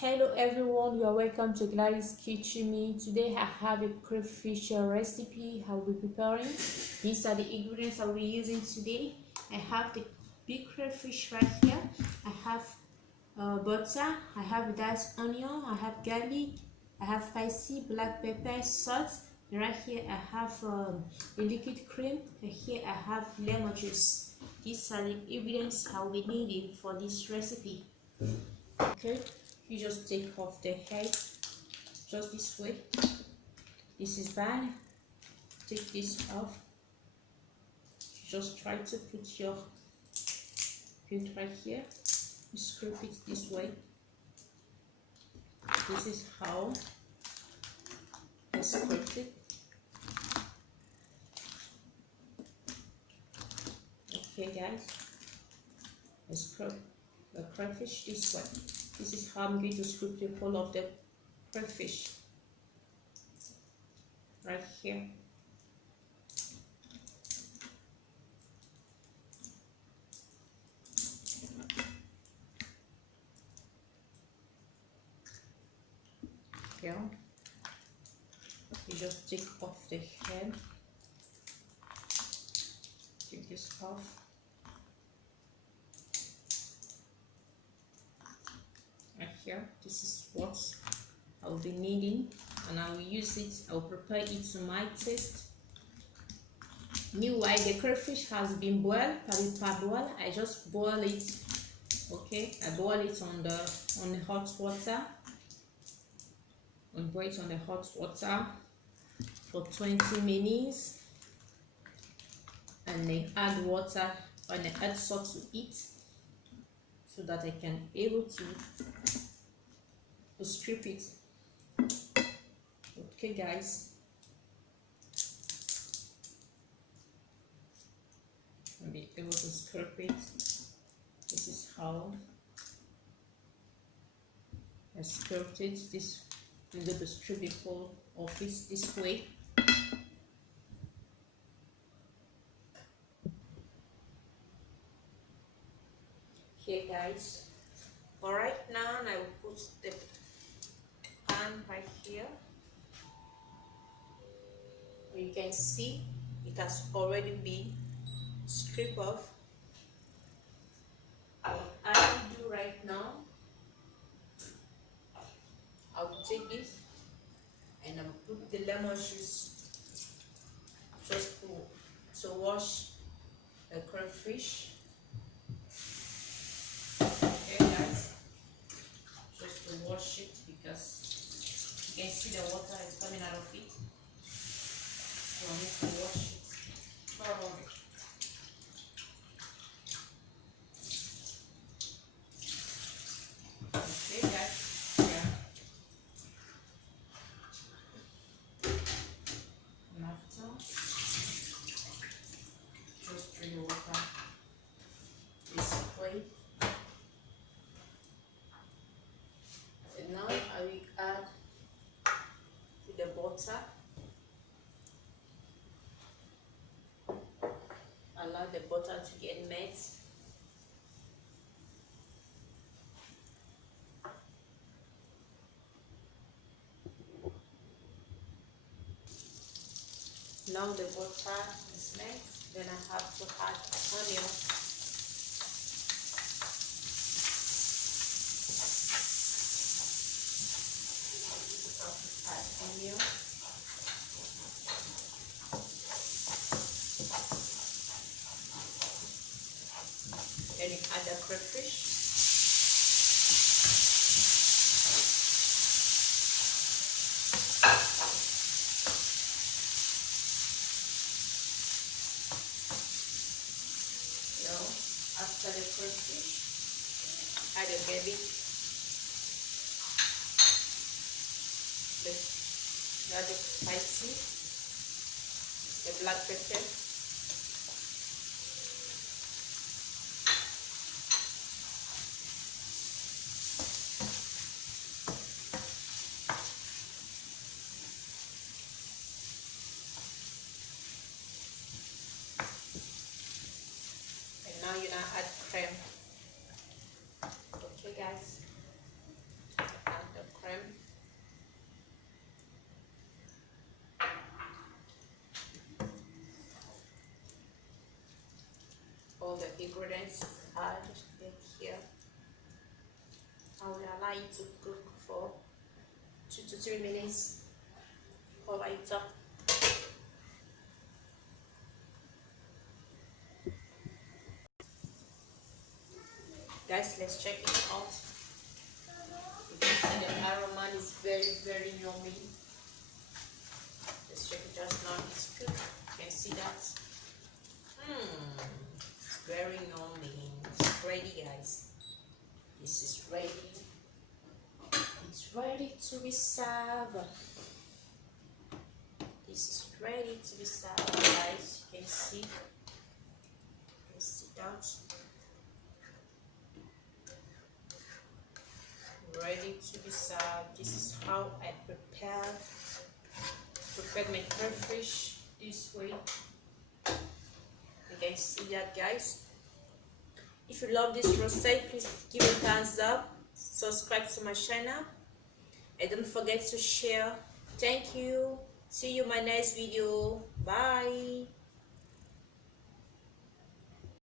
Hello everyone, you are welcome to Gladys Kitchen Me. Today I have a crayfish recipe I will be preparing. These are the ingredients I will be using today. I have the big crayfish right here. I have butter, I have diced onion, I have garlic, I have spicy black pepper, salt. And right here I have a liquid cream. And here I have lemon juice. These are the ingredients I will be needing for this recipe. Okay, you just take off the head just this way. This is bad. Take this off. Just try to put your pin right here. You scrape it this way. This is how I scrape it. Okay guys, I scrape the crayfish this way. This is how I'm going to scrape the whole of the crayfish right here. Here, you just take off the head. Take this off. Right here, this is what I will be needing, and I will use it. I will prepare it to my taste. Meanwhile, the crayfish has been boiled, parboiled. I just boil it. Okay, I boil it on the hot water. I boil it on the hot water for 20 minutes, and then add water and then add salt to it, so that I can able to scrape it. Okay guys, I'll be able to scrape it. This is how I scraped it. This I'm going to strip the whole of it this way. Okay guys, all right, now I will put the pan right here. You can see it has already been scraped off. What I will do right now, I will take this and I will put the lemon juice just to wash the crayfish. Okay guys, just to wash it, because you can see the water is coming out of it. So I need to wash it thoroughly. Okay guys, yeah. And after, just drain the water this way. And now I will add the butter. Allow the butter to get mixed. Now the butter is mixed, then I have to add onion. Add onion. Then you add the crayfish. Now, after the crayfish, add the garlic. Add the spicy, the black pepper. Now you now add cream. Okay guys, add the ingredients add here. I will allow it to cook for 2 to 3 minutes. Cover it up. Guys, let's check it out. You can see the aroma is very yummy. Let's check it just now. It's good. You can see that. It's very yummy. It's ready, guys. This is ready. It's ready to be served. This is ready to be served, guys. You can see. You can see that. Ready to be served. This is how I prepared my crayfish this way. You can see that, guys. If you love this recipe, please give it a thumbs up, subscribe to my channel, and don't forget to share. Thank you. See you in my next video. Bye.